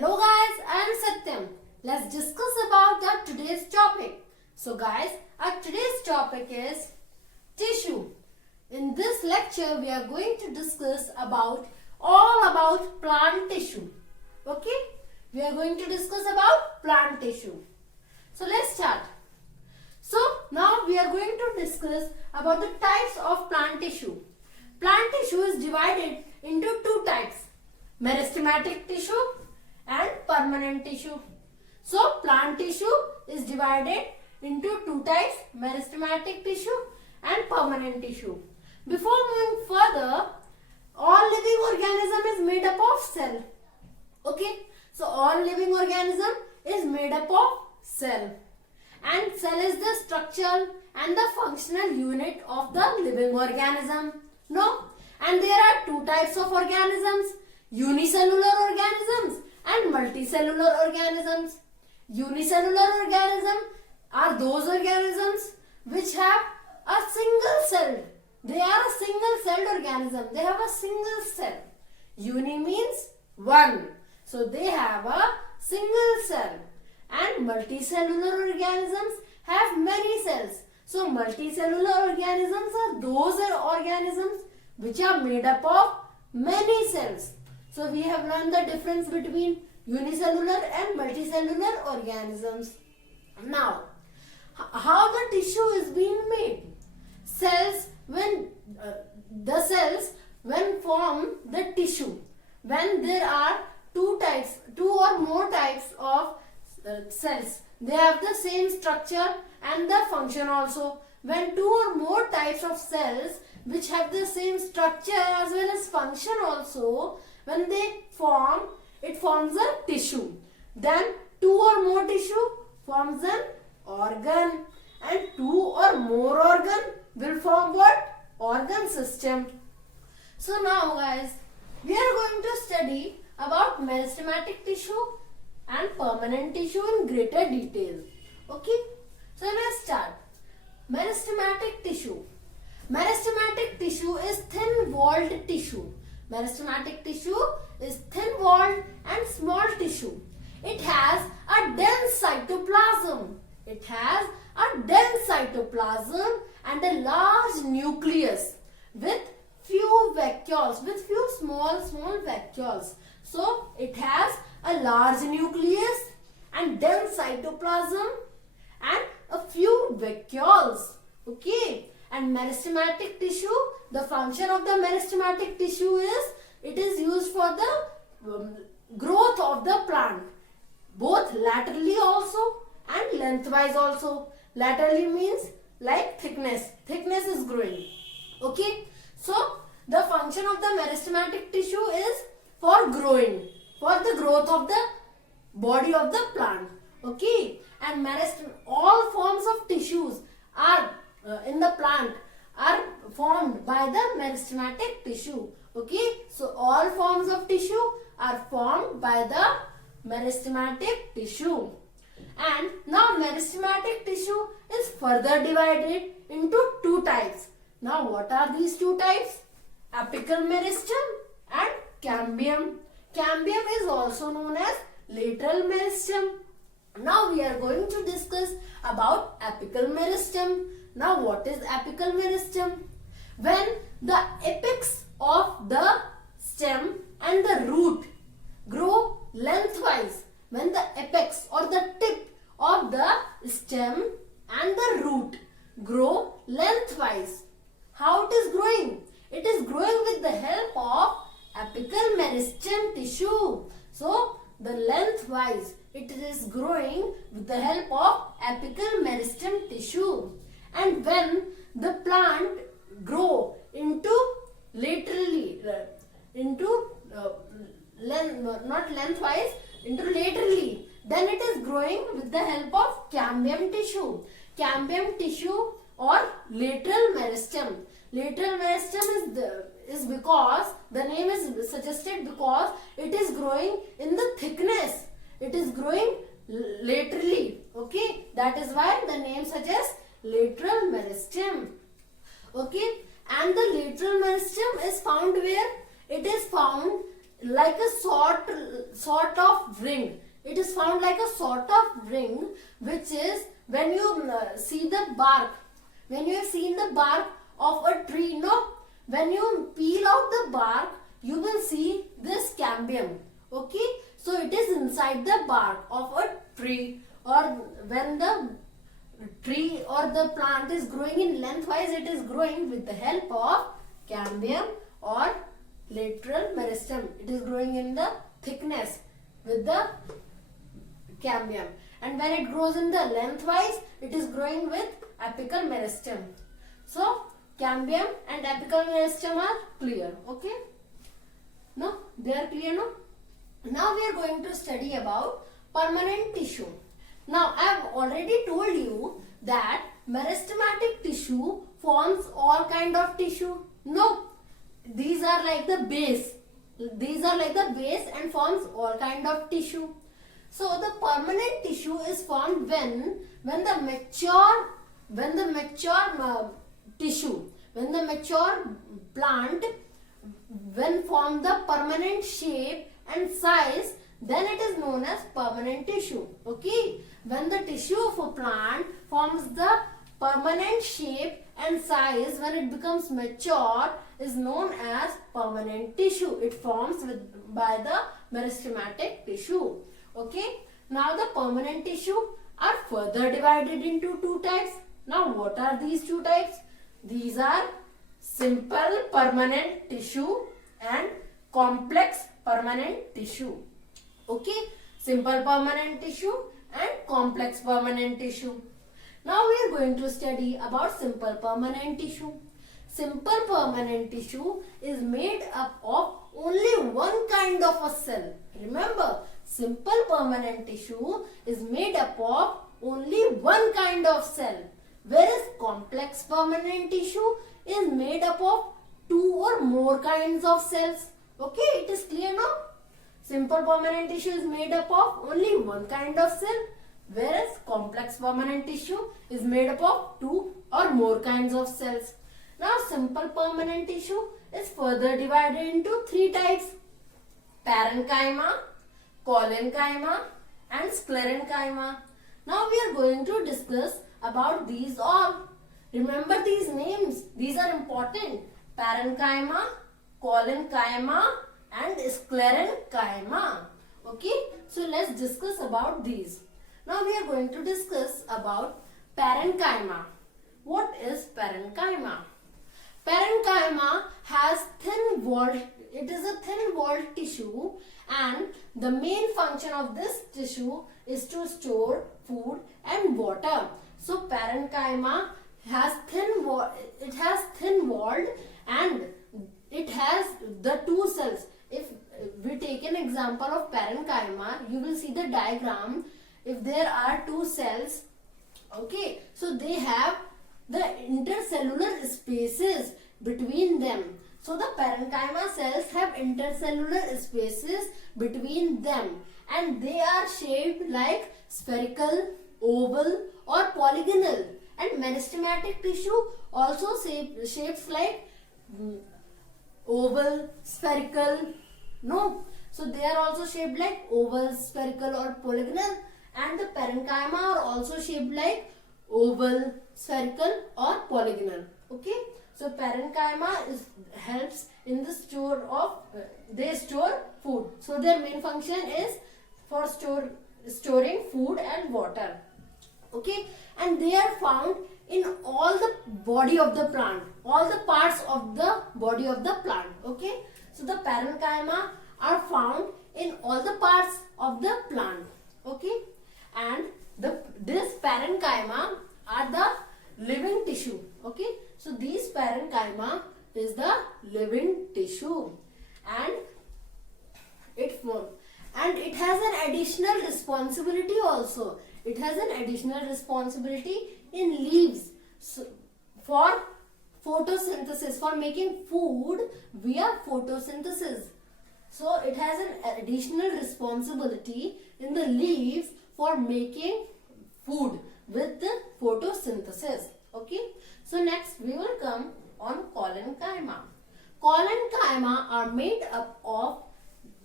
Hello guys, I am Satyam. Let's discuss about our today's topic. So guys, our today's topic is tissue. In this lecture, we are going to discuss all about plant tissue. Okay? We are going to discuss about plant tissue. So let's start. So now we are going to discuss about the types of plant tissue. Plant tissue is divided into two types: meristematic tissue and permanent tissue. So plant tissue is divided into two types: meristematic tissue and permanent tissue. Before moving further, all living organism is made up of cell. Okay, so all living organism is made up of cell, and cell is the structural and the functional unit of the living organism. No, and there are two types of organisms: unicellular organisms and multicellular organisms. Unicellular organisms are those organisms which have a single cell. They are a single celled organism. They have a single cell. Uni means one. So they have a single cell. And multicellular organisms have many cells. So multicellular organisms are those organisms which are made up of many cells. So we have learned the difference between unicellular and multicellular organisms. Now, how the tissue is being made? The cells when form the tissue, when there are two or more types of cells, they have the same structure and the function also. When two or more types of cells which have the same structure as well as function also, when they form, it forms a tissue. Then two or more tissue forms an organ, and two or more organ will form what? Organ system. So now guys, we are going to study about meristematic tissue and permanent tissue in greater detail. Okay, so let's start. Meristematic tissue. Meristematic tissue is thin-walled tissue. Meristematic tissue is thin-walled and small tissue. It has a dense cytoplasm. It has a dense cytoplasm and a large nucleus with few vacuoles, with few small vacuoles. So it has a large nucleus and dense cytoplasm and a few vacuoles. Okay. And meristematic tissue, the function of the meristematic tissue is, it is used for the growth of the plant, both laterally also and lengthwise also. Laterally means like thickness is growing. Okay, so the function of the meristematic tissue is for growing, for the growth of the body of the plant. Okay, and all forms of tissues are in the plant are formed by the meristematic tissue. Okay, so all forms of tissue are formed by the meristematic tissue. And now meristematic tissue is further divided into two types. Now what are these two types? Apical meristem and cambium. Cambium is also known as lateral meristem. Now we are going to discuss about apical meristem. Now what is apical meristem? When the apex of the stem and the root grow lengthwise, when the apex or the tip of the stem and the root grow lengthwise. How it is growing? It is growing with the help of apical meristem tissue. So the lengthwise it is growing with the help of apical meristem tissue. And when the plant grow into laterally, not lengthwise, into laterally, then it is growing with the help of cambium tissue. Cambium tissue or lateral meristem. Lateral meristem is because the name is suggested because it is growing in the thickness. It is growing laterally. Okay, that is why the name suggests lateral meristem. Okay, and the lateral meristem is found where? It is found like a sort of ring. It is found like a sort of ring, which is when you see the bark. When you have seen the bark of a tree, no? When you peel out the bark, you will see this cambium. Okay? So it is inside the bark of a tree, or when the tree or the plant is growing in lengthwise, it is growing with the help of cambium or lateral meristem. It is growing in the thickness with the cambium, and when it grows in the lengthwise, it is growing with apical meristem. So cambium and apical meristem are clear. Okay, no, they are clear. No, now we are going to study about permanent tissue. Now I have already told you that meristematic tissue forms all kind of tissue. No, these are like the base. These are like the base and forms all kind of tissue. So the permanent tissue is formed when the mature tissue, when the mature plant, when form the permanent shape and size, then it is known as permanent tissue. Okay, when the tissue of a plant forms the permanent shape and size, when it becomes mature, is known as permanent tissue. It forms by the meristematic tissue. Okay, now the permanent tissue are further divided into two types. Now what are these two types? These are simple permanent tissue and complex permanent tissue. Okay, simple permanent tissue and complex permanent tissue. Now we are going to study about simple permanent tissue. Simple permanent tissue is made up of only one kind of a cell. Remember, simple permanent tissue is made up of only one kind of cell, whereas complex permanent tissue is made up of two or more kinds of cells. Okay, it is clear now? Simple permanent tissue is made up of only one kind of cell, whereas complex permanent tissue is made up of two or more kinds of cells. Now simple permanent tissue is further divided into three types: parenchyma, collenchyma and sclerenchyma. Now we are going to discuss about these all. Remember these names, these are important: parenchyma, collenchyma and sclerenchyma. Okay, so let's discuss about these. Now we are going to discuss about parenchyma. What is parenchyma? Parenchyma has thin walled, it is a thin walled tissue, and the main function of this tissue is to store food and water. So parenchyma has thin walled and it has the two cells. If we take an example of parenchyma, you will see the diagram. If there are two cells, okay, so they have the intercellular spaces between them. So the parenchyma cells have intercellular spaces between them, and they are shaped like spherical, oval or polygonal. And meristematic tissue also shapes like oval, spherical, no. So they are also shaped like oval, spherical or polygonal, and the parenchyma are also shaped like oval, spherical or polygonal. Okay, so parenchyma helps in the store of they store food. So their main function is for storing food and water. Okay, and they are found in all the body of the plant, all the parts of the body of the plant. Okay, so the parenchyma are found in all the parts of the plant. Okay, and this parenchyma are the living tissue. Okay, so these parenchyma is the living tissue, and it has an additional responsibility also. It has an additional responsibility in leaves, so for photosynthesis, for making food via photosynthesis. So it has an additional responsibility in the leaves for making food with the photosynthesis. Okay, so next we will come on collenchyma. Collenchyma are made up of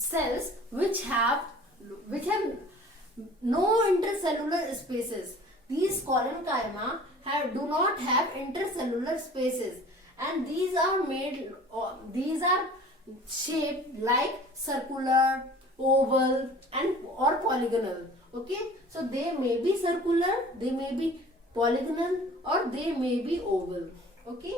cells which have no intercellular spaces. These collenchyma do not have intercellular spaces, and these are shaped like circular, oval, and or polygonal. Okay, so they may be circular, they may be polygonal, or they may be oval. Okay,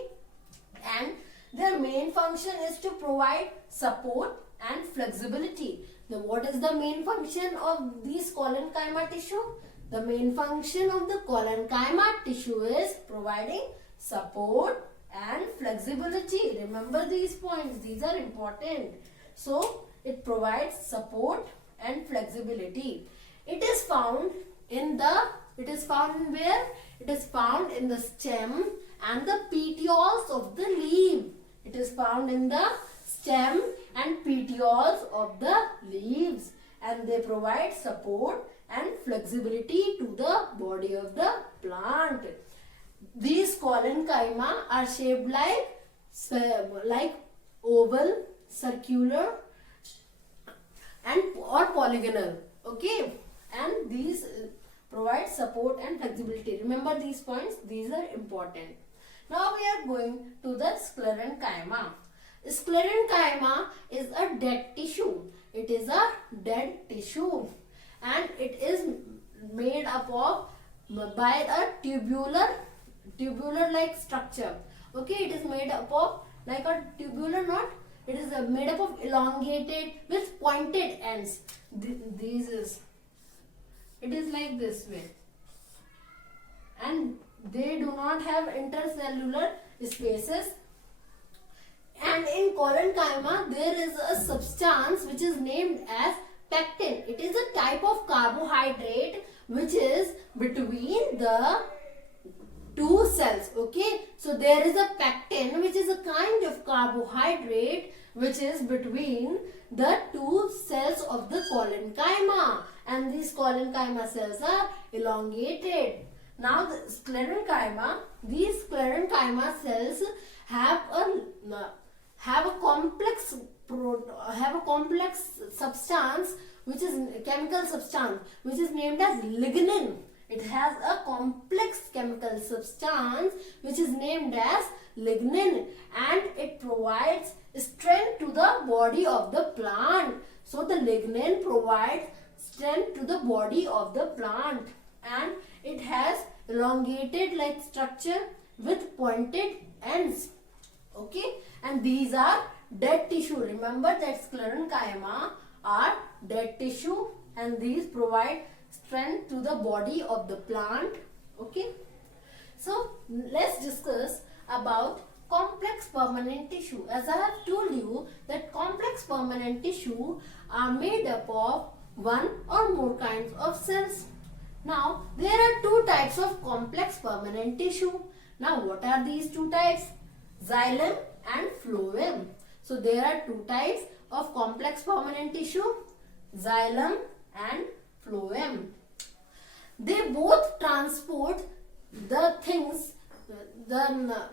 and their main function is to provide support and flexibility. Now, what is the main function of these collenchyma tissue? The main function of the collenchyma tissue is providing support and flexibility. Remember these points, these are important. So, it provides support and flexibility. It is found in where? It is found in the stem and the petioles of the leaf. It is found in the stem and petioles of the leaves, and they provide support and flexibility to the body of the plant. These collenchyma are shaped like oval, circular, and or polygonal. Okay, and these provide support and flexibility. Remember these points, these are important. Now we are going to the sclerenchyma. Sclerenchyma is a dead tissue. It is a dead tissue, and it is made up of by a tubular like structure. Okay, it is made up of like a tubular knot. It is made up of elongated with pointed ends. It is like this way, and they do not have intercellular spaces. And in collenchyma, there is a substance which is named as pectin. It is a type of carbohydrate which is between the two cells. Okay, so there is a pectin which is a kind of carbohydrate which is between the two cells of the collenchyma, and these collenchyma cells are elongated. Now the sclerenchyma, these sclerenchyma cells have a complex substance, which is chemical substance, which is named as lignin. It has a complex chemical substance which is named as lignin, and it provides strength to the body of the plant. So the lignin provides strength to the body of the plant, and it has elongated like structure with pointed ends. Okay, and these are dead tissue. Remember that sclerenchyma are dead tissue, and these provide strength to the body of the plant. Okay, so let's discuss about complex permanent tissue. As I have told you that complex permanent tissue are made up of one or more kinds of cells. Now there are two types of complex permanent tissue. Now what are these two types? Xylem and phloem. So there are two types of complex permanent tissue, xylem and phloem. They both transport the things, the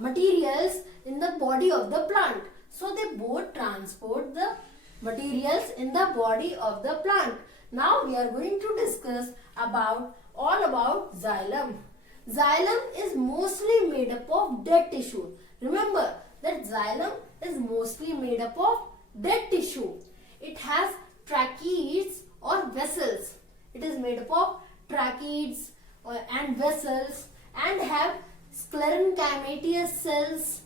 materials in the body of the plant. So they both transport the materials in the body of the plant. Now we are going to discuss all about xylem. Xylem is mostly made up of dead tissue. Remember that xylem is mostly made up of dead tissue. It has tracheids or vessels. It is made up of tracheids and vessels, and have sclerenchymatous cells,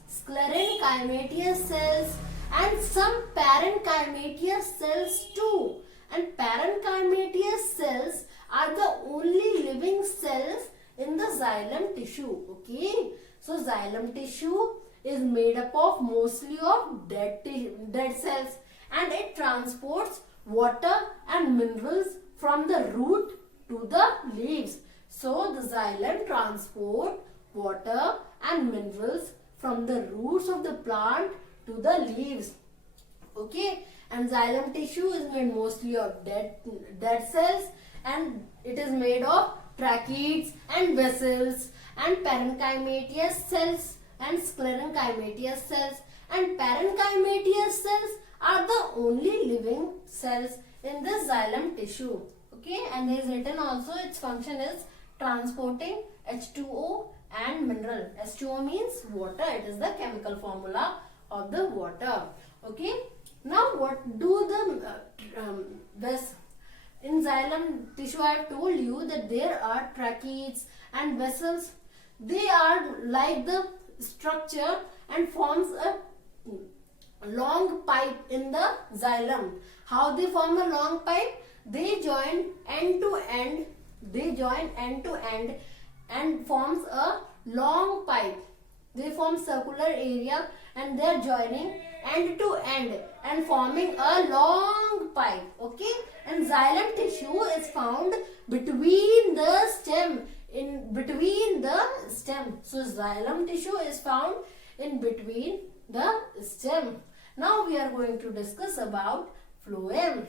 and some parenchymatous cells too. And parenchymatous cells are the only living cells in the xylem tissue. Okay, so xylem tissue is made up of mostly of dead cells, and it transports water and minerals from the root to the leaves. So the xylem transport water and minerals from the roots of the plant to the leaves. Okay, and xylem tissue is made mostly of dead cells, and it is made of tracheids and vessels and parenchymatous cells and sclerenchymatous cells. And parenchymatous cells are the only living cells in the xylem tissue. Okay, and there is written also its function is transporting H2O and mineral. H2O means water. It is the chemical formula of the water. Okay. Now what do the in xylem tissue? I have told you that there are tracheids and vessels. They are like the structure and forms a long pipe in the xylem. How they form a long pipe? They join end to end. They join end to end and forms a long pipe. They form circular area and they are joining end to end and forming a long pipe. Okay, and xylem tissue is found between the stem. In between the stem. So xylem tissue is found in between the stem. Now we are going to discuss about phloem.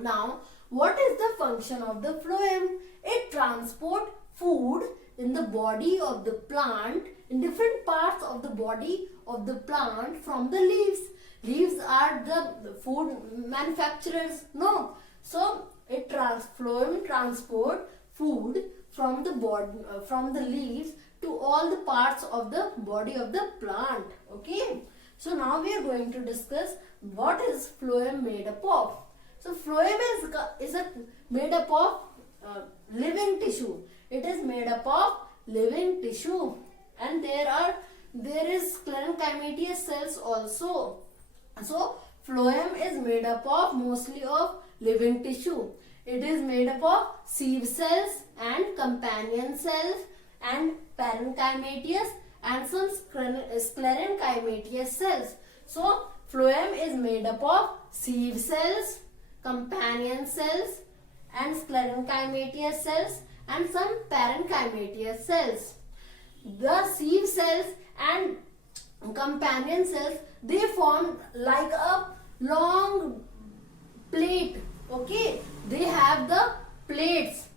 Now what is the function of the phloem? It transports food in the body of the plant, in different parts of the body of the plant from the leaves. Leaves are the food manufacturers. No. So phloem transport food from the body, from the leaves to all the parts of the body of the plant. Okay. So now we are going to discuss what is phloem made up of. So phloem is made up of living tissue. It is made up of living tissue, and there is sclerenchymatous cells also. So phloem is made up of mostly of living tissue. It is made up of sieve cells and companion cells and parenchymatous and some sclerenchymatous cells. So phloem is made up of sieve cells, companion cells and sclerenchymatous cells and some parenchymatous cells. The sieve cells and companion cells, they form like a long plate. Okay, they have the plates,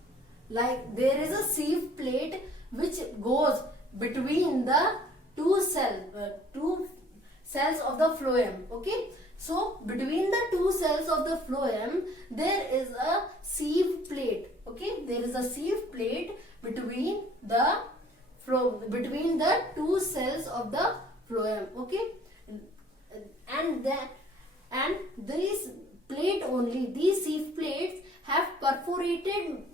like there is a sieve plate which goes between the two cells of the phloem. Okay, so between the two cells of the phloem there is a sieve plate. Okay, there is a sieve plate between the two cells of the phloem. Okay, and these sieve plates have perforated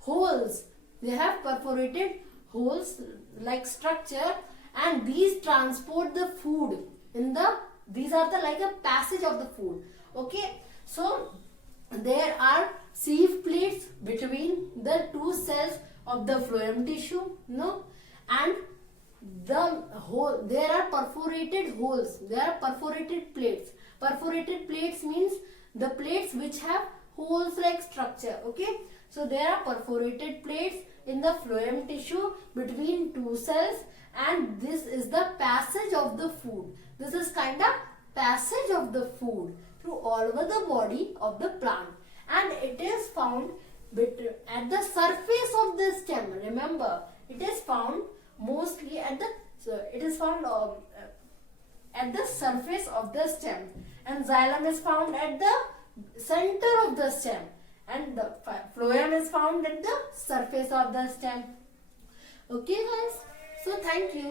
holes. They have perforated holes like structure, and these transport the food in the, these are the like a passage of the food. Okay, so there are sieve plates between the two cells of the phloem tissue, no, and there are perforated holes. There are perforated plates. Perforated plates means the plates which have holes like structure. Okay, so there are perforated plates in the phloem tissue between two cells, and this is the passage of the food. This is kind of passage of the food through all over the body of the plant, and it is found at the surface of the stem. Remember, it is found mostly at the surface of the stem, and xylem is found at the center of the stem, and the phloem is found at the surface of the stem. Okay guys, so thank you.